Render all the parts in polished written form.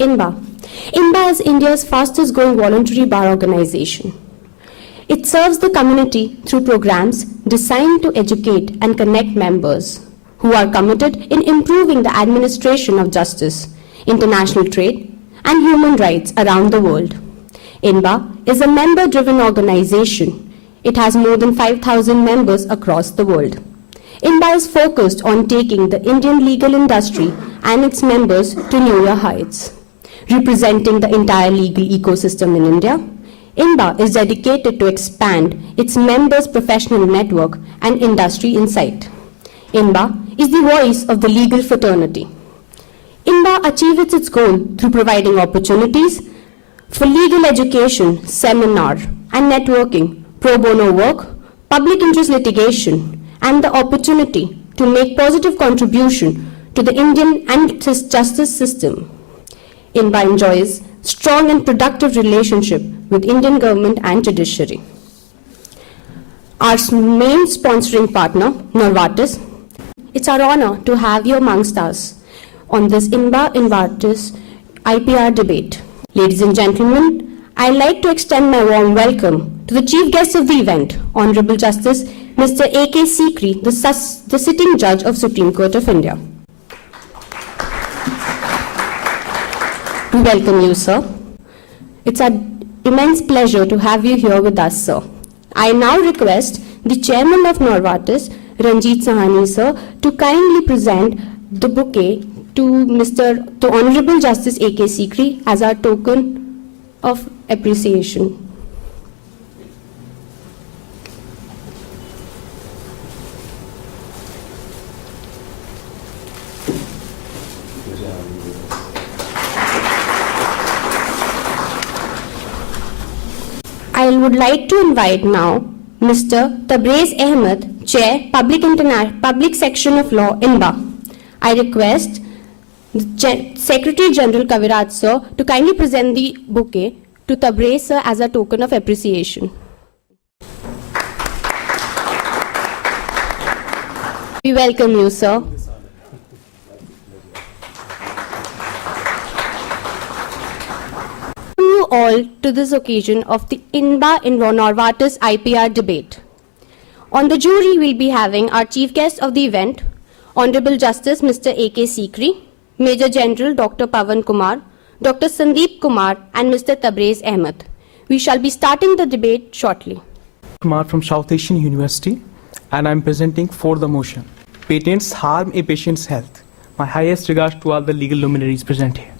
INBA. INBA is India's fastest growing voluntary bar organization. It serves the community through programs designed to educate and connect members who are committed in improving the administration of justice, international trade, and human rights around the world. INBA is a member-driven organization. It has more than 5,000 members across the world. INBA is focused on taking the Indian legal industry and its members to newer heights. Representing the entire legal ecosystem in India, INBA is dedicated to expand its members' professional network and industry insight. INBA is the voice of the legal fraternity. INBA achieves its goal through providing opportunities for legal education, seminar, and networking, pro bono work, public interest litigation, and the opportunity to make positive contribution to the Indian and justice system. INBA enjoys strong and productive relationship with Indian government and judiciary. Our main sponsoring partner, Novartis, it's our honor to have you amongst us on this INBA-Novartis IPR debate. Ladies and gentlemen, I'd like to extend my warm welcome to the chief guest of the event, Honorable Justice Mr. A.K. Sikri, the sitting judge of Supreme Court of India. We welcome you, sir. It's an immense pleasure to have you here with us, sir. I now request the chairman of Novartis, Ranjit Sahani, sir, to kindly present the bouquet to Honorable Justice A.K. Sikri as our token of appreciation. I would like to invite now Mr. Tabrez Ahmed, Chair, Public Section of Law, INBA. I request the Secretary General Kaviraj sir to kindly present the bouquet to Tabrez sir as a token of appreciation. We welcome you, sir. All to this occasion of the INBA Novartis IPR debate. On the jury, we'll be having our chief guest of the event, Honorable Justice Mr. A.K. Sikri, Major General Dr. Pawan Kumar, Dr. Sandeep Kumar, and Mr. Tabrez Ahmed. We shall be starting the debate shortly. Kumar from South Asian University, and I'm presenting for the motion. Patents harm a patient's health. My highest regards to all the legal luminaries present here.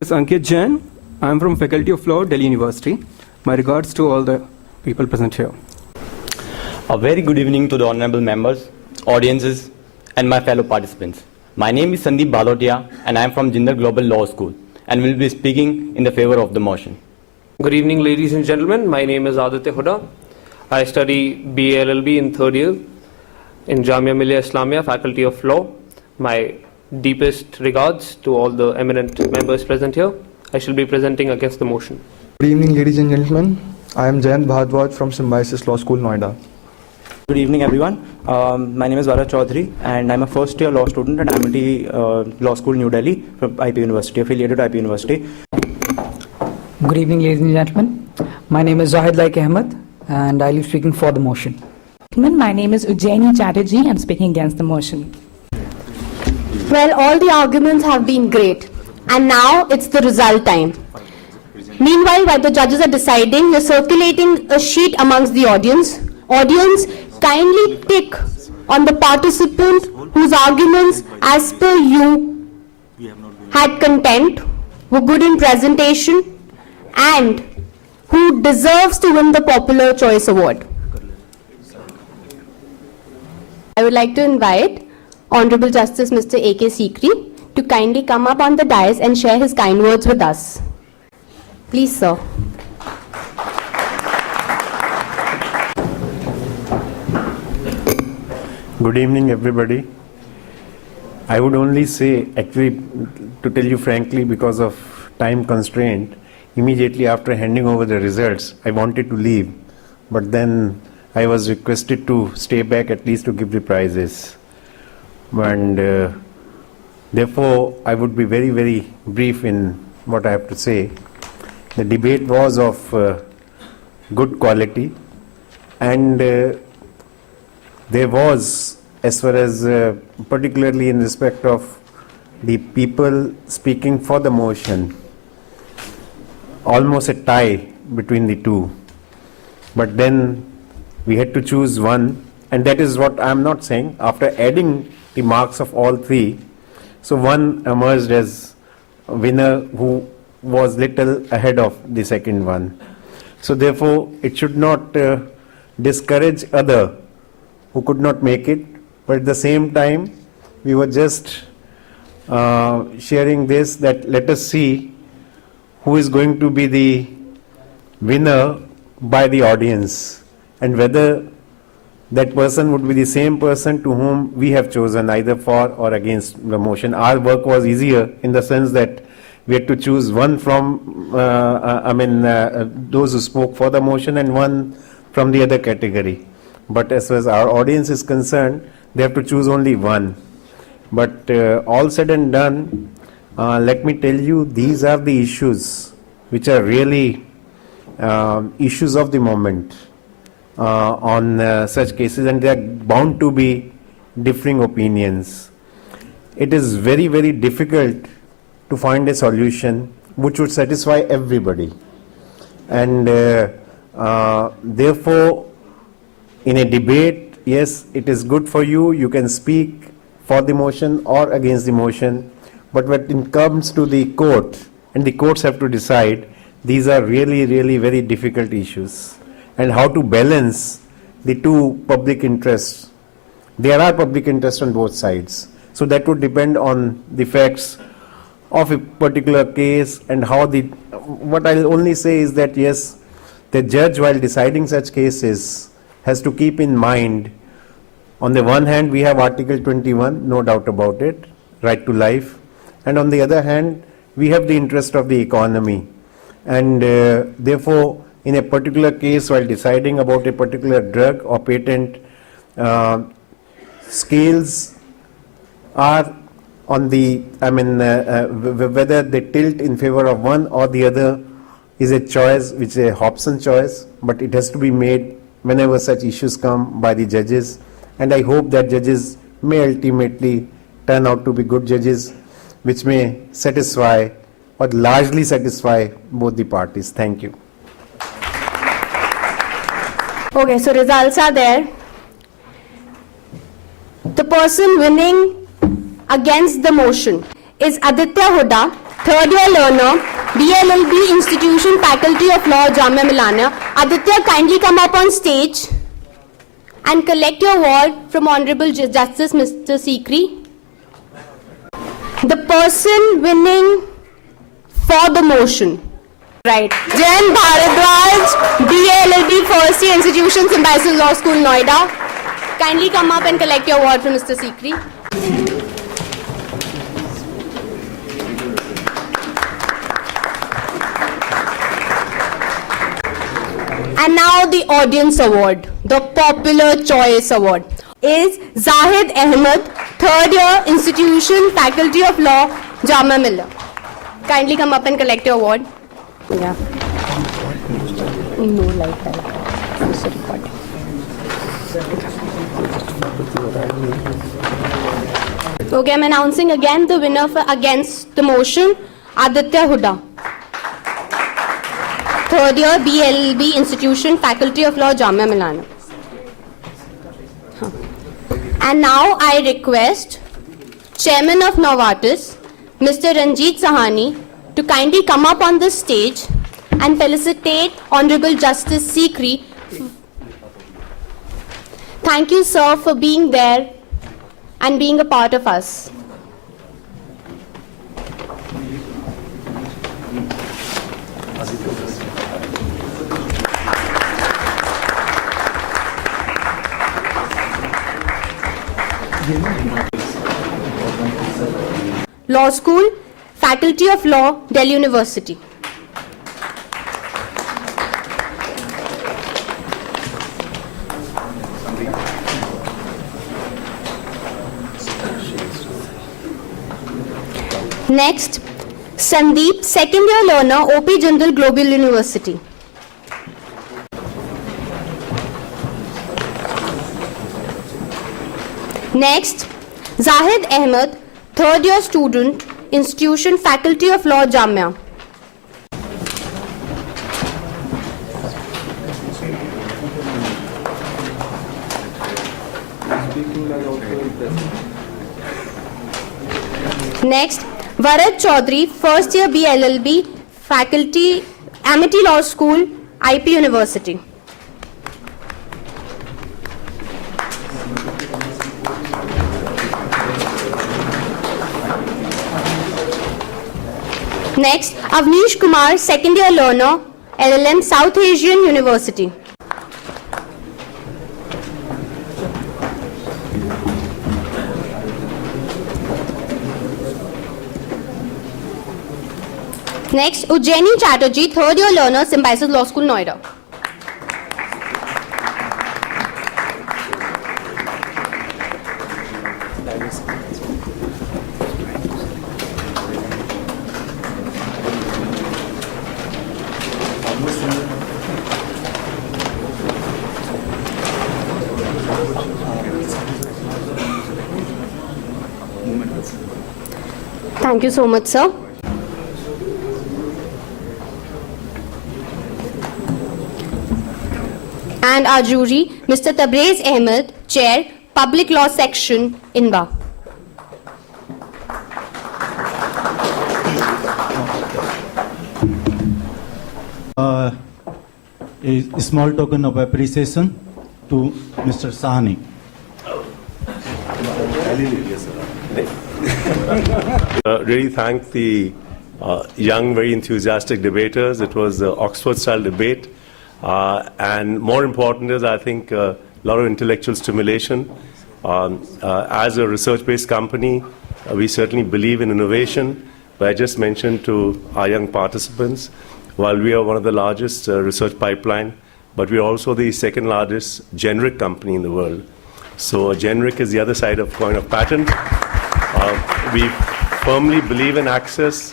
This is Ankit Jain. I am from Faculty of Law, Delhi University. My regards to all the people present here. A very good evening to the honorable members, audiences, and my fellow participants. My name is Sandeep Bhalotia, and I am from Jindal Global Law School, and will be speaking in the favor of the motion. Good evening, ladies and gentlemen. My name is Aditya Huda. I study BA-LLB in third year in Jamia Millia Islamia, Faculty of Law. My deepest regards to all the eminent members present here. I shall be presenting against the motion. Good evening, ladies and gentlemen. I am Jayant Bhardwaj from Symbiosis Law School, Noida. Good evening, everyone. My name is Vara Chaudhary, and I'm a first-year law student at Amity Law School, New Delhi, from IP University, affiliated to IP University. Good evening, ladies and gentlemen. My name is Zahid Laik Ahmed, and I'll be speaking for the motion. My name is Ujjaini Chatterjee. I'm speaking against the motion. Well, all the arguments have been great. And now it's the result time. Meanwhile, while the judges are deciding, you're circulating a sheet amongst the audience. Audience, kindly tick on the participant whose arguments, as per you, had content, were good in presentation, and who deserves to win the Popular Choice Award. I would like to invite Honorable Justice Mr. A.K. Sikri to kindly come up on the dais and share his kind words with us. Please, sir. Good evening, everybody. I would only say, actually, to tell you frankly, because of time constraint, immediately after handing over the results, I wanted to leave, but then I was requested to stay back at least to give the prizes. And therefore, I would be very, very brief in what I have to say. The debate was of good quality, and there was, as far as particularly in respect of the people speaking for the motion, almost a tie between the two. But then we had to choose one, and that is what I am not saying. After adding the marks of all three, so one emerged as a winner who was little ahead of the second one. So therefore, it should not discourage other who could not make it, but at the same time, we were just sharing this, that let us see who is going to be the winner by the audience, and whether that person would be the same person to whom we have chosen, either for or against the motion. Our work was easier in the sense that we had to choose one from, those who spoke for the motion and one from the other category. But as far as our audience is concerned, they have to choose only one. But all said and done, let me tell you, these are the issues which are really issues of the moment on such cases, and there are bound to be differing opinions. It is very, very difficult to find a solution which would satisfy everybody, and therefore in a debate, yes, it is good for you, you can speak for the motion or against the motion, but when it comes to the court and the courts have to decide, these are really, really very difficult issues. And how to balance the two public interests. There are public interests on both sides. So that would depend on the facts of a particular case, and how the, what I'll only say is that yes, the judge, while deciding such cases, has to keep in mind, on the one hand we have Article 21, no doubt about it, right to life, and on the other hand we have the interest of the economy, and therefore in a particular case, while deciding about a particular drug or patent, scales are on the, whether they tilt in favor of one or the other is a choice, which is a Hobson choice, but it has to be made whenever such issues come by the judges, and I hope that judges may ultimately turn out to be good judges, which may satisfy or largely satisfy both the parties. Thank you. Okay, so results are there. The person winning against the motion is Aditya Huda, third year learner, BLLB Institution, Faculty of Law, Jamia Milania. Aditya, kindly come up on stage and collect your award from Honorable Justice Mr. Sikri. The person winning for the motion. Right. Jayan Bharadwaj, BLLB First Year Institution, Symbiosis Law School, Noida. Kindly come up and collect your award from Mr. Sikri. And now the audience award, the popular choice award, is Zahid Ahmed, third year Institution, Faculty of Law, Jamia Millia. Kindly come up and collect your award. Yeah. No, like that. It's a recording. Okay, I'm announcing again the winner for against the motion, Aditya Huda. Third year BLB Institution, Faculty of Law, Jamia Milania. And now I request Chairman of Novartis, Mr. Ranjit Sahani, to kindly come up on the stage and felicitate Honorable Justice Sikri. Thank you, sir, for being there and being a part of us. Law School, Faculty of Law, Delhi University. Next, Sandeep, second year learner, OP Jindal Global University. Next, Zahid Ahmed, third year student, Institution Faculty of Law, Jamia. Next, Varad Chaudhary, first year BLLB, Faculty, Amity Law School, IP University. Next, Avnish Kumar, second year learner, LLM, South Asian University. Next, Ujjaini Chatterjee, third year learner, Symbiosis Law School, Noida. Thank you so much, sir. And our jury, Mr. Tabrez Ahmed, Chair, Public Law Section, INBA. A small token of appreciation to Mr. Sahani. Really thank the young, very enthusiastic debaters. It was the Oxford-style debate. And more important is, I think, a lot of intellectual stimulation. As a research-based company, we certainly believe in innovation. But I just mentioned to our young participants, while we are one of the largest research pipeline, but we are also the second largest generic company in the world. So generic is the other side of coin of patent. We firmly believe in access,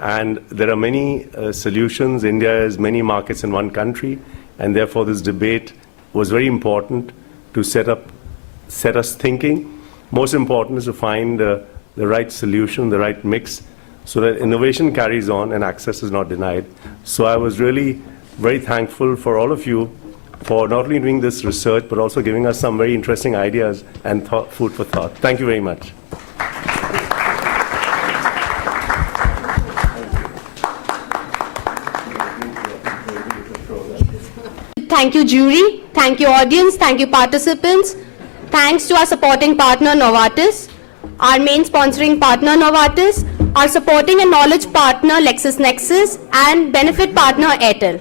and there are many solutions. India has many markets in one country, and therefore this debate was very important to set us thinking. Most important is to find the right solution, the right mix, so that innovation carries on and access is not denied. So I was really very thankful for all of you for not only doing this research, but also giving us some very interesting ideas and food for thought. Thank you very much. Thank you, jury. Thank you, audience. Thank you, participants. Thanks to our supporting partner, Novartis, our main sponsoring partner, Novartis, our supporting and knowledge partner, LexisNexis, and benefit partner, Airtel.